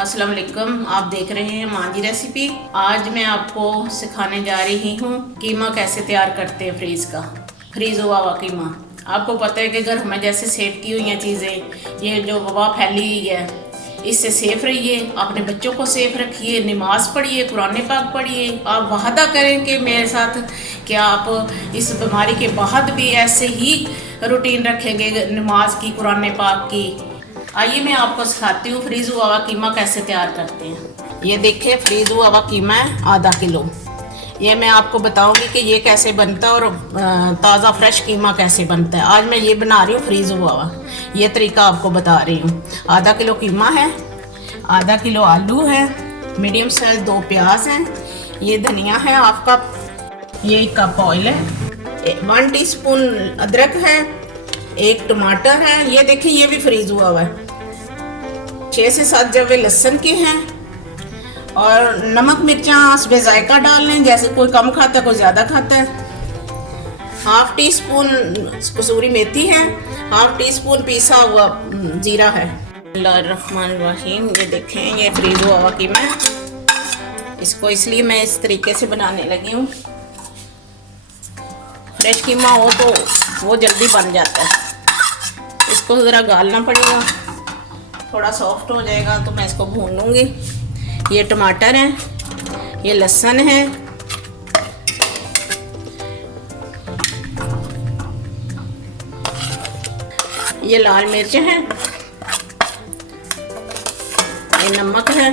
अस्सलाम वालेकुम। आप देख रहे हैं माँ जी रेसिपी। आज मैं आपको सिखाने जा रही हूँ कीमा कैसे तैयार करते हैं। फ्रीज़ हुआ हुआ कीमा। आपको पता है कि घर में जैसे सेव की हुई हैं चीज़ें, ये जो वबा फैली हुई है, इससे सेफ रहिए, अपने बच्चों को सेफ रखिए, नमाज पढ़िए, कुरान पाक पढ़िए। आप वादा करें कि मेरे साथ कि आप इस बीमारी के बाद भी ऐसे ही रूटीन रखेंगे नमाज की, कुरान पाक की। आइए मैं आपको सिखाती हूँ फ्रीज़ हुआ हुआ कीमा कैसे तैयार करते हैं। ये देखिए फ्रीज़ हुआ हुआ कीमा है आधा किलो। ये मैं आपको बताऊंगी कि ये कैसे बनता है और ताज़ा फ्रेश कीमा कैसे बनता है। आज मैं ये बना रही हूँ फ्रीज़ हुआ हुआ, ये तरीका आपको बता रही हूँ। आधा किलो कीमा है, आधा किलो आलू है, मीडियम साइज 2 प्याज हैं, ये धनिया है हाफ कप, ये 1 कप ऑयल है, 1 टीस्पून अदरक है, 1 टमाटर है। ये देखिए ये भी फ्रीज़ हुआ हुआ है। 6 से 7 जवे लहसुन के हैं और नमक मिर्चा हस्बे जायका डाल लें, जैसे कोई कम खाता है कोई ज़्यादा खाता है। हाफ टी स्पून कसूरी मेथी है, हाफ टी स्पून पिसा हुआ जीरा है। बिस्मिल्लाहिर्रहमानिर्रहीम। ये देखें ये फ्रीज़ हुआ हुआ कीमा है। इसको इसलिए मैं इस तरीके से बनाने लगी हूँ। फ्रेश कीमा हो तो वो जल्दी बन जाता है। इसको ज़रा गालना पड़ेगा, थोड़ा सॉफ्ट हो जाएगा तो मैं इसको भून लूँगी। ये टमाटर है, ये लहसुन है, ये लाल मिर्च है, ये नमक है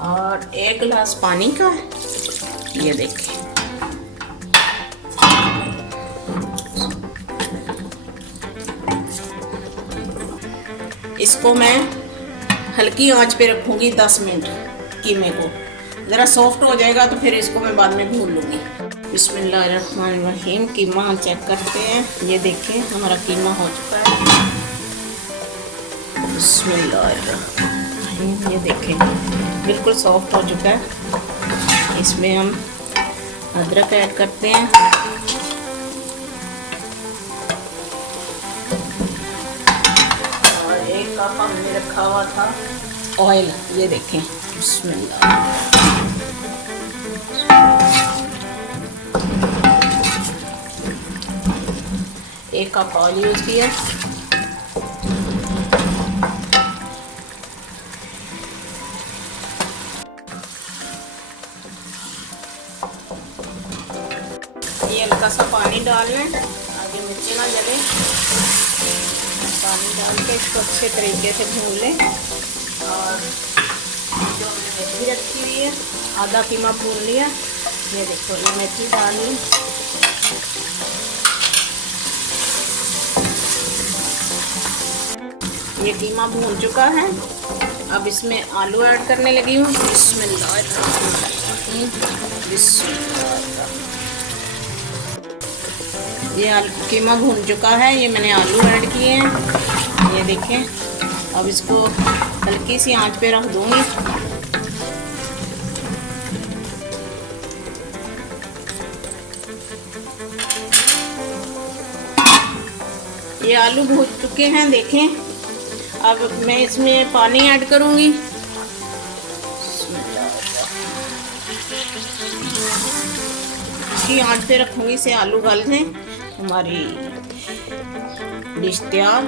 और 1 गिलास पानी का है। ये देखिए इसको मैं हल्की आंच पे रखूँगी 10 मिनट। कीमे को ज़रा सॉफ्ट हो जाएगा तो फिर इसको मैं बाद में भून लूँगी। बिस्मिल्लाहिर्रहमानिर्रहीम। कीमा हम चेक करते हैं। ये देखें हमारा कीमा हो चुका है। बिस्मिल्लाहिर्रहमानिर्रहीम। ये देखें बिल्कुल सॉफ्ट हो चुका है। इसमें हम अदरक ऐड करते हैं। हमने रखा हुआ था ऑयल, ये देखें। बिस्मिल्लाह। एक कप ऑयल यूज किया। ये हल्का सा पानी डाल लें, आगे मिर्ची ना जले। पानी डाल के इसको अच्छे तरीके से भून लें। और जो हमने मेथी रखी हुई है, आधा कीमा भून लिया। ये देखो ये मेथी डाल ली। ये कीमा भून चुका है। अब इसमें आलू ऐड करने लगी हूँ। बिस्मिल्लाहिर्रहमानिर्रहीम। ये कीमा भून चुका है। ये मैंने आलू ऐड किए हैं। ये देखें अब इसको हल्की सी आंच पे रख दूंगी। ये आलू भून चुके हैं देखें। अब मैं इसमें पानी ऐड करूंगी। इसकी आंच पे रखूंगी से आलू गल जाए। हमारी डिश तैयार।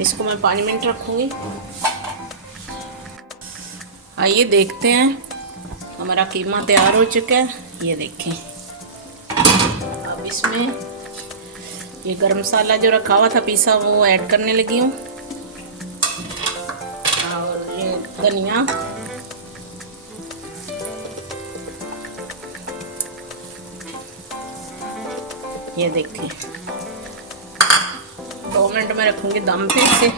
इसको मैं 5 मिनट रखूंगी। आइए देखते हैं हमारा कीमा तैयार हो चुका है। ये देखें अब इसमें ये गरम मसाला जो रखा हुआ था पीसा वो ऐड करने लगी हूँ। और ये धनिया, ये देखिए 2 मिनट में रखूंगी दम पे से।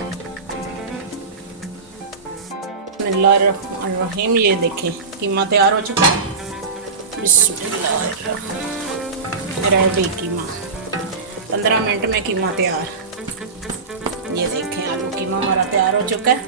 बिस्मिल्लाहिर्रहमानिर्रहीम। ये देखें कीमा तैयार हो चुका है। बिस्मिल्लाहिर्रहमानिर्रहीम। रेडी कीमा 15 मिनट में कीमा तैयार। ये देखें आलू कीमा हमारा तैयार हो चुका है।